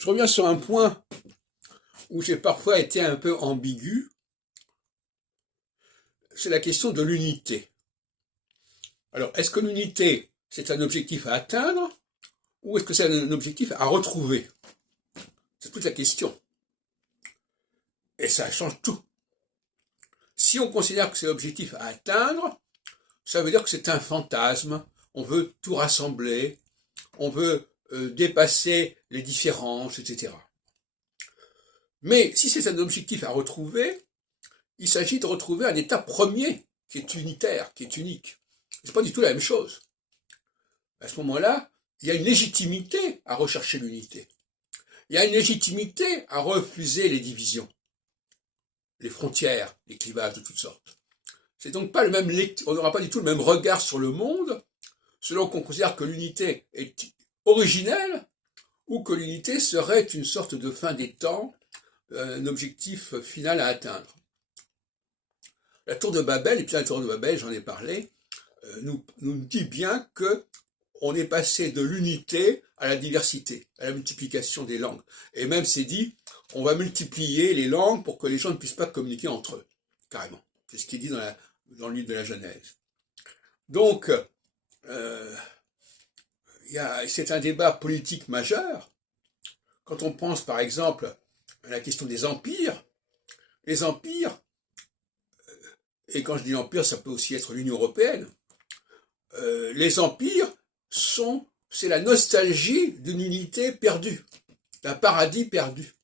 Je reviens sur un point où j'ai parfois été un peu ambigu, c'est la question de l'unité. Alors, est-ce que l'unité, c'est un objectif à atteindre, ou est-ce que c'est un objectif à retrouver? C'est toute la question. Et ça change tout. Si on considère que c'est l'objectif à atteindre, ça veut dire que c'est un fantasme, on veut tout rassembler, on veut dépasser les différences, etc. Mais si c'est un objectif à retrouver, il s'agit de retrouver un état premier qui est unitaire, qui est unique. C'est pas du tout la même chose. À ce moment-là, il y a une légitimité à rechercher l'unité. Il y a une légitimité à refuser les divisions, les frontières, les clivages de toutes sortes. C'est donc pas le même, on n'aura pas du tout le même regard sur le monde selon qu'on considère que l'unité est originelle ou que l'unité serait une sorte de fin des temps, un objectif final à atteindre. La tour de Babel, et puis la tour de Babel, j'en ai parlé, nous dit bien que on est passé de l'unité à la diversité, à la multiplication des langues. Et même c'est dit, on va multiplier les langues pour que les gens ne puissent pas communiquer entre eux, carrément. C'est ce qui est dit dans le livre de la Genèse. Donc, c'est un débat politique majeur. Quand on pense par exemple à la question des empires, les empires, et quand je dis empire, ça peut aussi être l'Union européenne, les empires c'est la nostalgie d'une unité perdue, d'un paradis perdu.